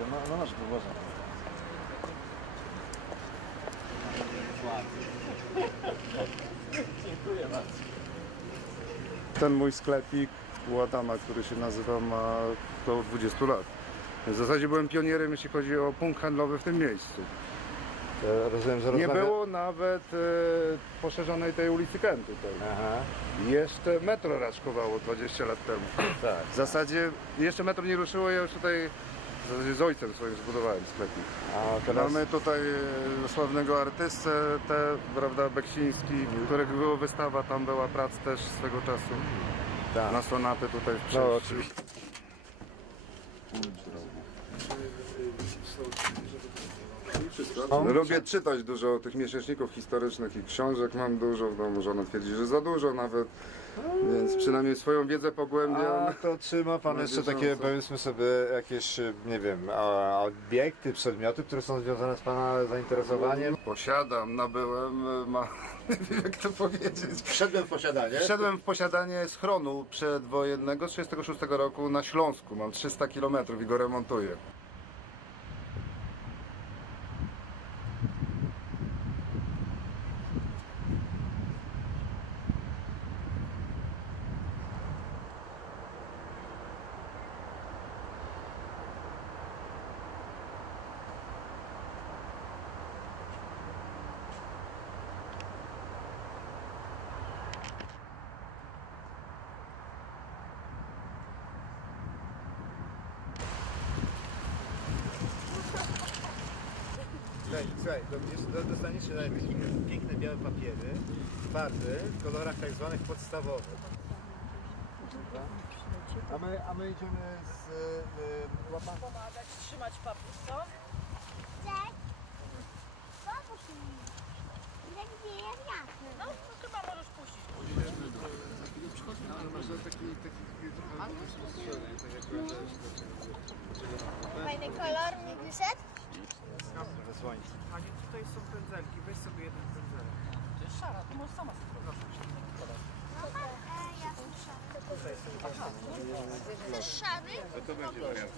No, no masz wywożę. Dziękuję bardzo. Ten mój sklepik Łatama, który się nazywa, ma około 20 lat. W zasadzie byłem pionierem, jeśli chodzi o punkt handlowy w tym miejscu. To rozumiem, że Nie rozmawia- było nawet e, poszerzonej tej ulicy Kent tutaj. Aha, Jeszcze metro raczkowało 20 lat temu. tak. W zasadzie jeszcze metro nie ruszyło, ja już tutaj w zasadzie z ojcem swoim zbudowałem sklepik. A teraz Mamy tutaj e, sławnego artystę, te, prawda, Beksiński, którego była wystawa, tam była prac też swego czasu. tak. Na sonaty tutaj w No przejściu. Oczywiście. Lubię czytać dużo tych miesięczników historycznych i książek mam dużo w domu, żona twierdzi, że za dużo nawet, więc przynajmniej swoją wiedzę pogłębiam. A to czy ma Pan Na jeszcze takie, bieżąco. powiedzmy sobie, jakieś, nie wiem, a- obiekty, przedmioty, które są związane z Pana zainteresowaniem? Posiadam, nabyłem, e, ma... nie wiem jak to powiedzieć. Wszedłem w posiadanie. Wszedłem w posiadanie schronu przedwojennego z 1936 roku na Śląsku, mam 300 km i go remontuję. Słuchaj, słuchaj, do- do- dostaniesz e, takie piękne białe papiery, farby w kolorach tak zwanych podstawowych. A my, a my idziemy z y, łapami. pomagać, trzymać papier, co? Pomóż mi. Jak wie, jak jasne. No, to chyba możesz puścić. Fajny kolor mi wyszedł. Aniu, tutaj są pędzelki, weź sobie jeden pędzelek. To jest szara, to możesz sama sobie słyszę. Chcesz szary? To będzie wariant.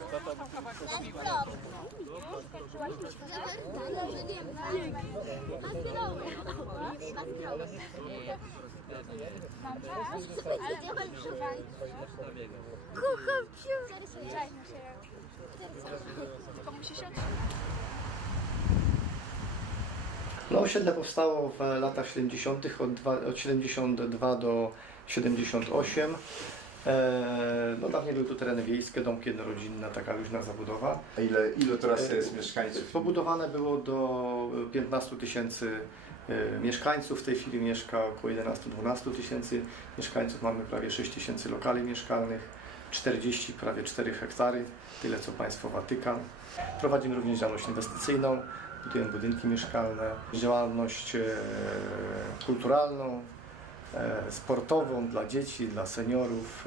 Kocham cię. Tylko musi się No, osiedle powstało w latach 70. Od, dwa, od 72 do 78. E, no, dawniej były to tereny wiejskie, domki jednorodzinne, taka luźna zabudowa. A ile, ilu teraz jest mieszkańców? Pobudowane było do 15 tysięcy e, mieszkańców. W tej chwili mieszka około 11-12 tysięcy mieszkańców. Mamy prawie 6 tysięcy lokali mieszkalnych, 40, prawie 4 hektary, tyle co państwo Watykan. Prowadzimy również działalność inwestycyjną, budujemy budynki mieszkalne, działalność e, kulturalną, e, sportową dla dzieci, dla seniorów.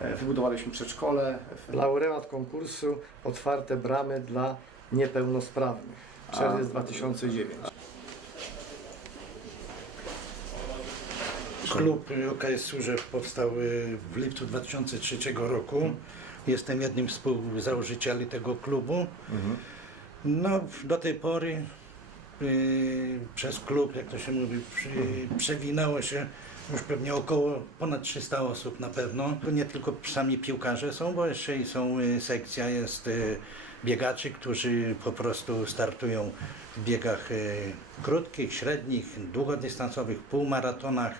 E, Wybudowaliśmy przedszkole. Laureat konkursu Otwarte bramy dla niepełnosprawnych. Czerwiec 2009. Klub OKS Służew powstał w lipcu 2003 roku. Jestem jednym z współzałożycieli tego klubu. No, do tej pory y, przez klub, jak to się mówi, przy, przewinęło się już pewnie około ponad 300 osób na pewno. Nie tylko sami piłkarze są, bo jeszcze i są y, sekcja, jest y, biegaczy, którzy po prostu startują w biegach krótkich, średnich, długodystansowych, półmaratonach.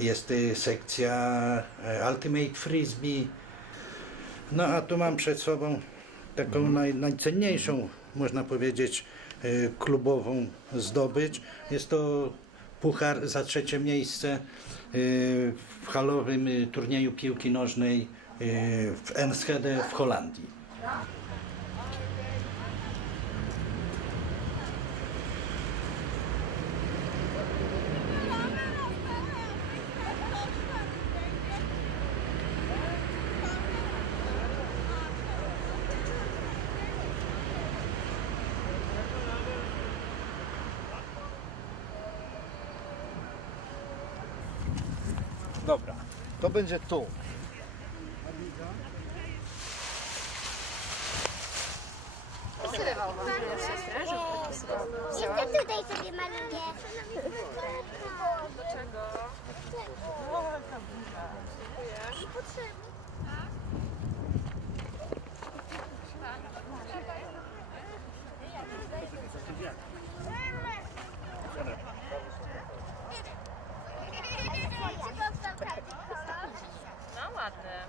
Jest sekcja Ultimate Frisbee. No a tu mam przed sobą taką naj, najcenniejszą, można powiedzieć, y, klubową zdobycz. Jest to puchar za trzecie miejsce y, w halowym turnieju piłki nożnej y, w Enschede w Holandii. Dobra. To będzie tu. Jeszcze tutaj sobie maluję. No ładne.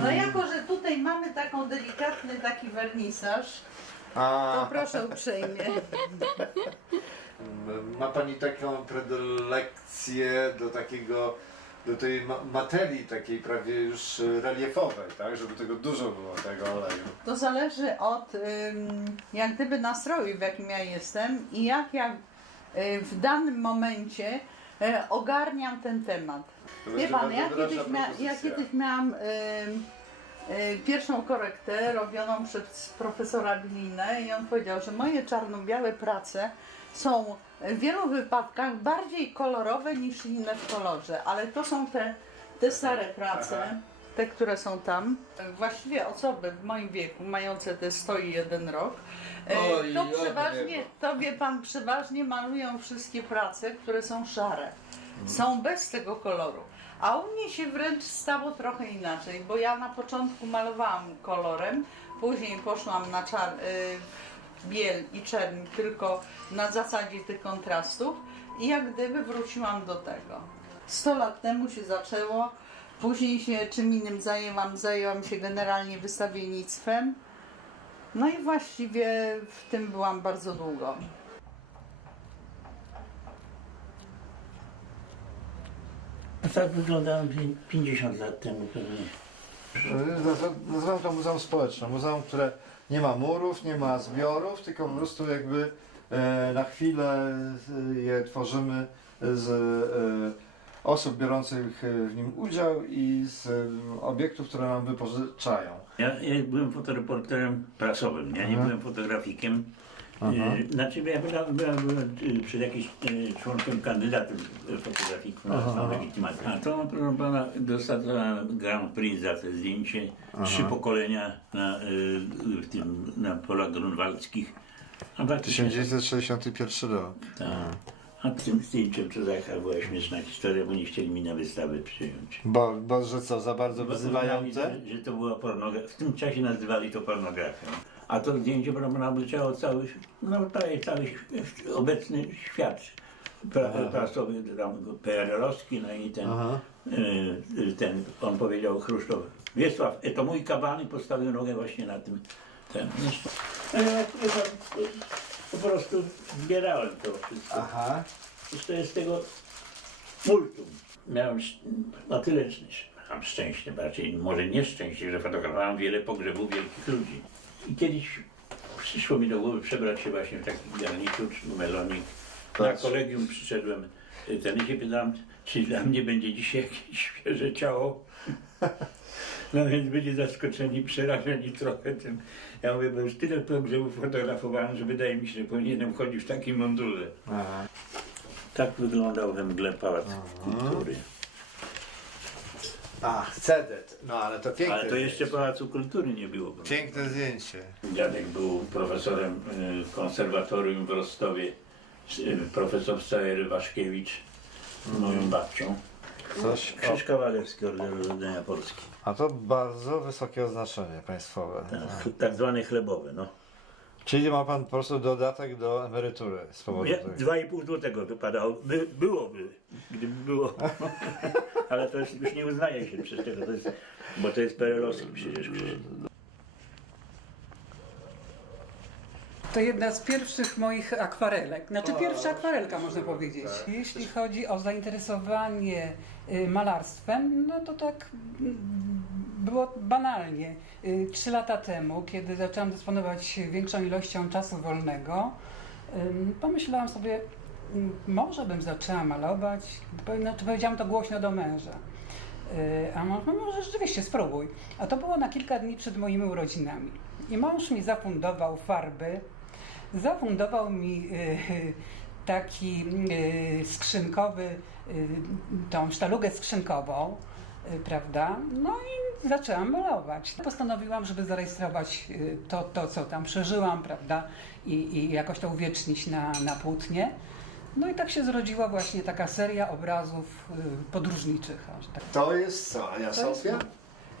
No jako, że tutaj mamy taką delikatny taki wernisaż, to A, proszę uprzejmie. ma Pani taką predylekcję do takiego, do tej ma- materii takiej prawie już reliefowej, tak? Żeby tego dużo było, tego oleju. To zależy od ym, jak gdyby nastroju, w jakim ja jestem i jak ja y, w danym momencie y, ogarniam ten temat. To Wie będzie pan, bardzo ja kiedyś, mia, ja propozycja. kiedyś miałam ym, y, pierwszą korektę robioną przez profesora Glinę i on powiedział, że moje czarno-białe prace są w wielu wypadkach bardziej kolorowe niż inne w kolorze, ale to są te, te stare prace, te, które są tam. Właściwie osoby w moim wieku, mające te 101 rok, e, Oj, to przeważnie, to wie pan, przeważnie malują wszystkie prace, które są szare. Są bez tego koloru. A u mnie się wręcz stało trochę inaczej, bo ja na początku malowałam kolorem, później poszłam na czar, y, biel i czerń tylko na zasadzie tych kontrastów i jak gdyby wróciłam do tego. 100 lat temu się zaczęło, później się czym innym zajęłam, zajęłam się generalnie wystawiennictwem. No i właściwie w tym byłam bardzo długo. Tak wyglądałem pię- 50 lat temu pewnie. Nazywam to muzeum społeczne. Muzeum, które nie ma murów, nie ma zbiorów, tylko po prostu jakby e, na chwilę e, je tworzymy z e, osób biorących w nim udział i z e, obiektów, które nam wypożyczają. Ja, ja byłem fotoreporterem prasowym, ja nie Aha. byłem fotografikiem. Aha. E, Znaczy ja byłem e, przed jakimś e, członkiem kandydatem fotografików na Aha. tą legitymację. A to proszę pana dostała Grand Prix za to zdjęcie. Trzy pokolenia na, e, w tym, na polach grunwaldzkich. A praktycznie 1961 rok. tak. A tym zdjęciem to taka była śmieszna historia, bo nie chcieli mi na wystawę przyjąć. Bo, bo że co, za bardzo wyzywające? Że, że to była pornografia. W tym czasie nazywali to pornografią. A to zdjęcie prawda, oblieczało cały, no prawie cały obecny świat pra, prasowy, tam PRL-owski, no i ten, Aha. y, ten, on powiedział Chruszczow, Wiesław, e, to mój kaban i postawił nogę właśnie na tym, ten. No, ja, po prostu zbierałem to wszystko. Aha. To jest tego multum. Miałem na tyle mam szczęście, bardziej może nieszczęście, że fotografowałem wiele pogrzebów wielkich ludzi. I kiedyś przyszło mi do głowy przebrać się właśnie w taki garnitur czy melonik. Na Patrz. kolegium przyszedłem, ten i się pytałem, czy dla mnie będzie dzisiaj jakieś świeże ciało. No więc byli zaskoczeni, przerażeni trochę tym. Ja mówię, bo już tyle pogrzebów fotografowałem, że wydaje mi się, że powinienem chodzić w takim mundurze. Aha. Tak wyglądał we mgle Pałac Kultury. Ach, cedet. No ale to piękne Ale to jeszcze zdjęcie. Pałacu Kultury nie było. Piękne zdjęcie. Dziadek był profesorem y, konserwatorium w Rostowie, y, profesor Sajery Waszkiewicz, moją babcią. Coś. Krzyż Kawalerski Orderu Rodzenia Polski. a to bardzo wysokie oznaczenie państwowe. Tak, tak zwane chlebowe, no. Czyli ma pan po prostu dodatek do emerytury z powodu Ja, tego. dwa i pół złotego wypadało, by, byłoby, gdyby było. Ale to jest, już nie uznaje się przez tego, to jest, bo to jest perelowski przecież krzyż. To jedna z pierwszych moich akwarelek. Znaczy pierwsza akwarelka można powiedzieć. Jeśli chodzi o zainteresowanie y, malarstwem, no to tak mm, było banalnie. Y, Trzy lata temu, kiedy zaczęłam dysponować większą ilością czasu wolnego, pomyślałam sobie, może bym zaczęła malować. Znaczy powiedziałam to głośno do męża. Y, A mąż, no może rzeczywiście spróbuj. A to było na kilka dni przed moimi urodzinami. I mąż mi zafundował farby, zafundował mi y, taki skrzynkowy, tą sztalugę skrzynkową. Y, prawda? No i zaczęłam malować. Postanowiłam, żeby zarejestrować y, to, to co tam przeżyłam, prawda? I, i jakoś to uwiecznić na, na płótnie. No i tak się zrodziła właśnie taka seria obrazów y, podróżniczych. tak. To jest co, Ania To jest- Sofia?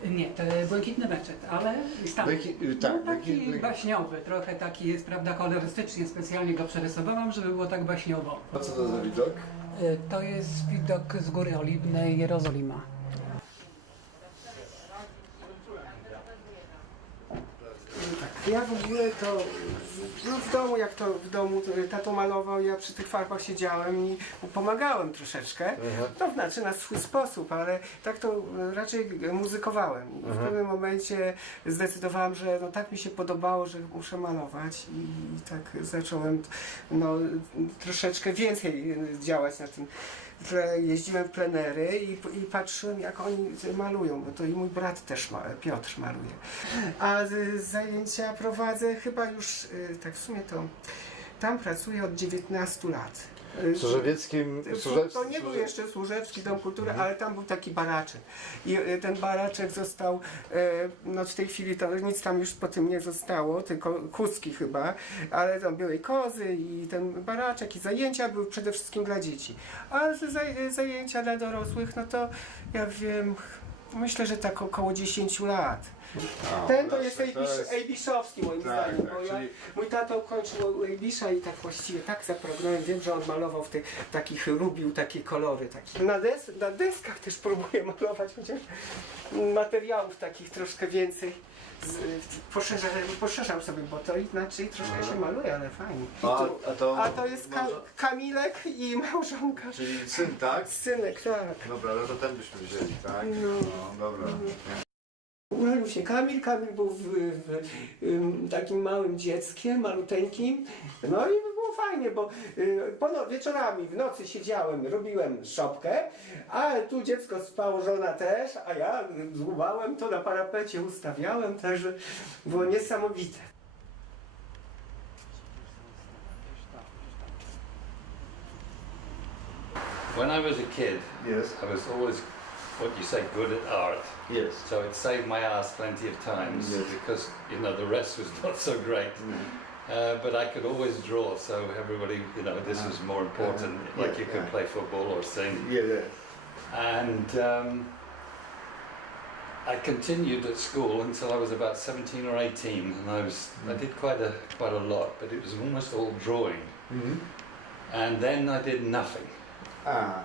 Nie, to błękitny meczet, ale jest tam. Błęki- tak, no, taki błękitny- baśniowy, trochę taki jest, prawda, kolorystycznie specjalnie go przerysowałam, żeby było tak baśniowo. A co to za widok? To jest widok z Góry Oliwnej, Jerozolima. Ja w ogóle to w, no w domu, jak to w domu to tato malował, ja przy tych farbach siedziałem i mu pomagałem troszeczkę. To znaczy na swój sposób, ale tak to raczej muzykowałem. I w pewnym momencie zdecydowałem, że no tak mi się podobało, że muszę malować i, tak zacząłem no, troszeczkę więcej działać na tym. Ple- Jeździłem w plenery i, i patrzyłem jak oni malują, bo to i mój brat też ma, Piotr maluje. A zajęcia prowadzę chyba już, y, tak w sumie to tam pracuję od 19 lat. Y, Służewieckim... to nie był jeszcze Służewski Dom Kultury, ale tam był taki baraczek. I y, ten baraczek został, no w tej chwili to nic tam już po tym nie zostało, tylko kucki chyba, ale tam były kozy i ten baraczek i zajęcia były przede wszystkim dla dzieci. A z- zaj- zajęcia dla dorosłych, no to ja wiem, myślę, że tak około 10 lat. Ten to jest Ejbisz, Ejbiszowski moim Tak, zdaniem, tak, bo ja, czyli- mój tato kończył Ejbisza i tak właściwie tak zapragnąłem, wiem, że on malował w tych takich, lubił takie kolory. Takie. Na, des, na deskach też próbuję malować, chociaż materiałów takich troszkę więcej. Z, poszerzam, poszerzam sobie, bo to inaczej troszkę się maluje, ale fajnie. I A, tu, a to... a to jest Ka Kamilek i małżonka. Czyli syn, tak? Synek, tak. Dobra, no to ten byśmy wzięli, tak? No. No, dobra. Urodził się Kamil, Kamil był w, w, ym, takim małym dzieckiem, maluteńkim. No i fajnie, bo y, wieczorami w nocy siedziałem, robiłem szopkę, a tu dziecko spało, żona też, a ja złubałem to na parapecie, ustawiałem, także było niesamowite. When I was a kid, Yes. I was always, what you say, good at art. Yes. So it saved my ass plenty of times Yes. because, you know, the rest was not so great. Uh, but I could always draw, so everybody, you know, this was more important. Uh, like yeah, you could yeah. play football or sing. Yeah, yeah. And um, I continued at school until I was about 17 or 18, and I was I did quite a quite a lot, but it was almost all drawing. Mhm. And then I did nothing. Ah,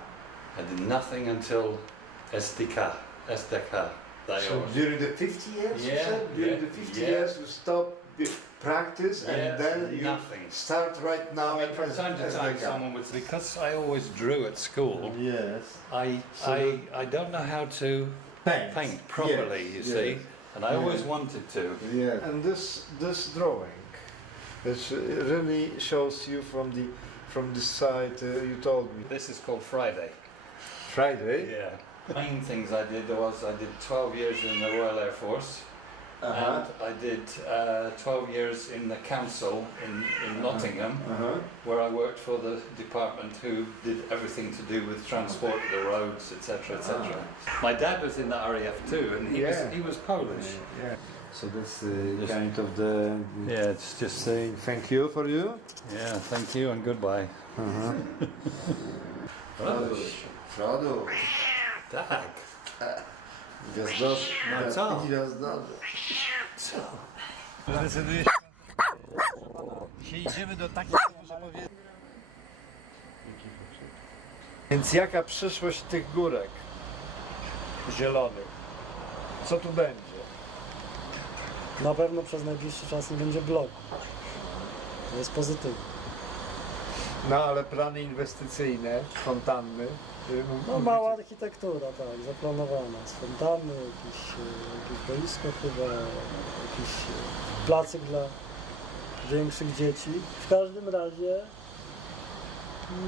I did nothing until SDK, SDK. So during the 50 years, you Yeah, said? During the 50 yeah. years you stop the practice and then you nothing. start right now I mean, at from time to as time, someone would because I always drew at school. Yes. I So I I don't know how to Paint. paint properly. Yes, you yes. see, and I Yeah. always wanted to. Yeah. And this this drawing, which really shows you from the from the side uh, you told me. This is called Friday. Friday. Yeah. Main things I did was I did 12 years in the Royal Air Force. Uh-huh. And I did uh, 12 years in the council in, in Nottingham, Uh-huh. where I worked for the department who did everything to do with transport, the roads, etc., etc. My dad was in the RAF too, and he Yeah. was he was Polish. Yeah. So that's uh, kind of the Yeah, it's just saying thank you for you. yeah. Thank you and goodbye. Uh-huh. Frodo. Tak. Gwiazdorzy. No co? Gwiazdorzy. Zdecyduje się, idziemy do takiej, że powie... Więc jaka przyszłość tych górek zielonych? Co tu będzie? Na pewno przez najbliższy czas nie będzie bloku. To jest pozytywne. No ale plany inwestycyjne, fontanny. No mała architektura, tak, zaplanowana. Z jakieś, e, jakieś boisko chyba, jakiś e, placyk dla większych dzieci. W każdym razie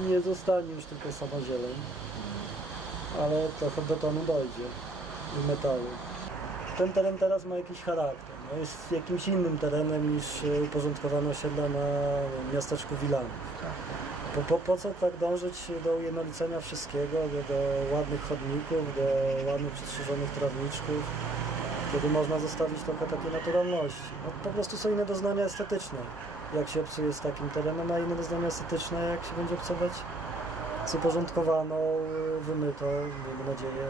nie zostanie już tylko sama zieleń, ale trochę betonu dojdzie i metalu. Ten teren teraz ma jakiś charakter. No jest jakimś innym terenem niż e, uporządkowane osiedla na miasteczku Wilanów. Po, po, po co tak dążyć do ujednolicenia wszystkiego, do, do ładnych chodników, do ładnych przystrzyżonych trawniczków, kiedy można zostawić trochę takiej naturalności. No, po prostu są inne doznania estetyczne, jak się obcuje z takim terenem, a inne doznania estetyczne, jak się będzie obcować z uporządkowaną, wymytą, miejmy nadzieję,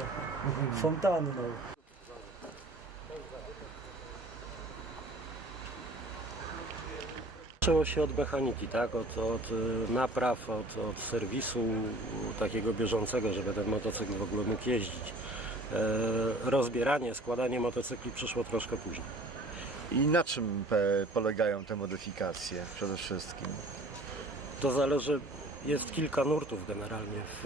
fontanną. Zaczęło się od mechaniki, tak? Od, od y, napraw, od, od serwisu takiego bieżącego, żeby ten motocykl w ogóle mógł jeździć. E, rozbieranie, składanie motocykli przyszło troszkę później. I na czym polegają te modyfikacje przede wszystkim? To zależy, jest kilka nurtów generalnie w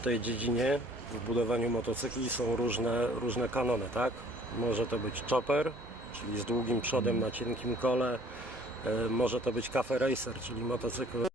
e, tej dziedzinie. W budowaniu motocykli są różne, różne kanony, tak? Może to być chopper, czyli z długim przodem na cienkim kole. E, może to być cafe racer, czyli motocykl